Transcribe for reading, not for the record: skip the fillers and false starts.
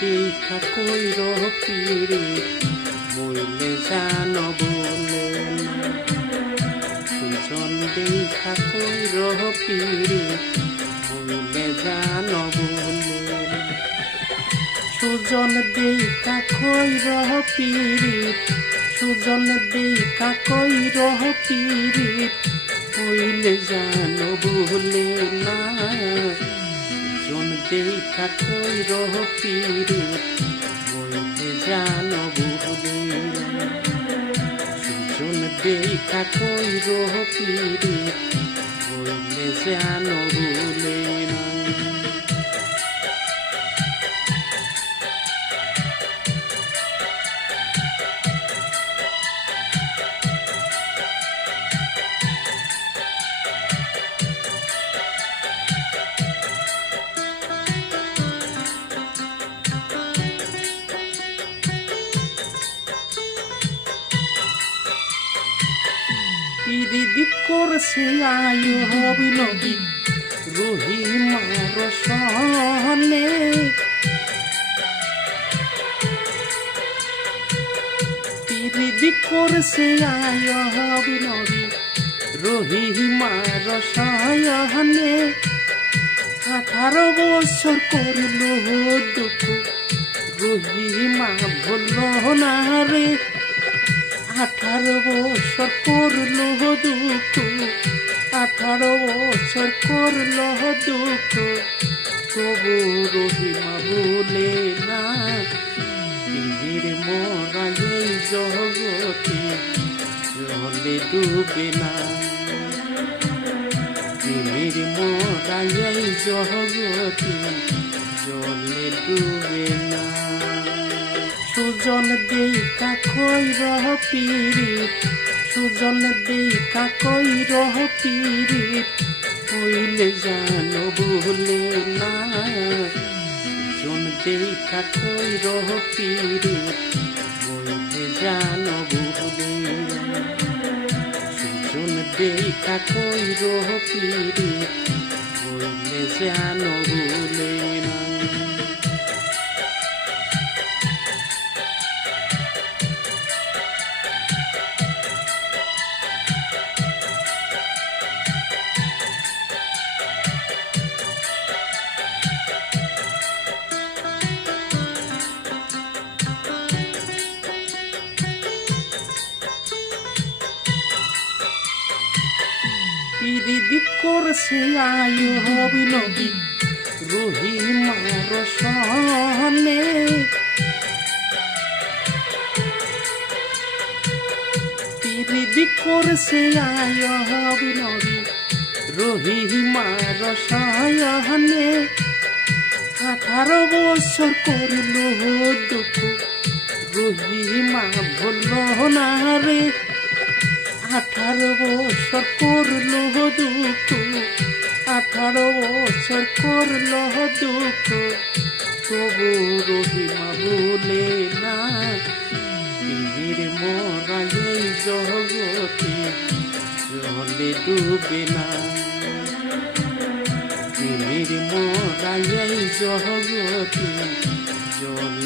দেখা কইর পিরে মইলে জান বলে না। সুজন দেখা কইর পিরে মইলে জান বলে না। সুজন দেখা কইর পিরে সুজন দেখা কইর পিরে মইলে জান বলে না। সুজন দেখা কইর পিরে মইলে জান বলে না। সুজন দেখা কইর পিরে মইলে জান বলে না। পিরিদি করছে আয়ু হবি নবী রহিমার সনে। পিরিদি করছে আয়ু হবি নবী রহিমার সনে। 18 বছর করল দুঃখ রহিমা ভুল না রে। 18 বছর করল দুঃখ 18 বছর করল দুঃখ তবু রহিমা ভুলে না। দিদির মরা এই জগতে জলে ডুবে না। দিদির মরা এই জগতে জলে ডুবে না। সুজন দেখা কইর পিরে সুজন দেখা কইর পিরে হইলে জান বলে না। সুজন দেখা কইর পিরে হইলে জান বলে না। সুজন দেখা কইর পিরে হইলে জান বলে না। পিরিদি করছে আয়ু হবি নবী রহিমার সনে। পিরিদি করছে আয়ু হবি নবী রহিমার সনে। 18 বছর করল দুঃখ রহিমা ভুল না রে। 18 বছর করল দুঃখ 18 বছর করল দুঃখ তবু রহিমা ভুলে না। দিদির মরা এই জগতে জলে ডুবে না। দিদির মরা এই জগতে জলে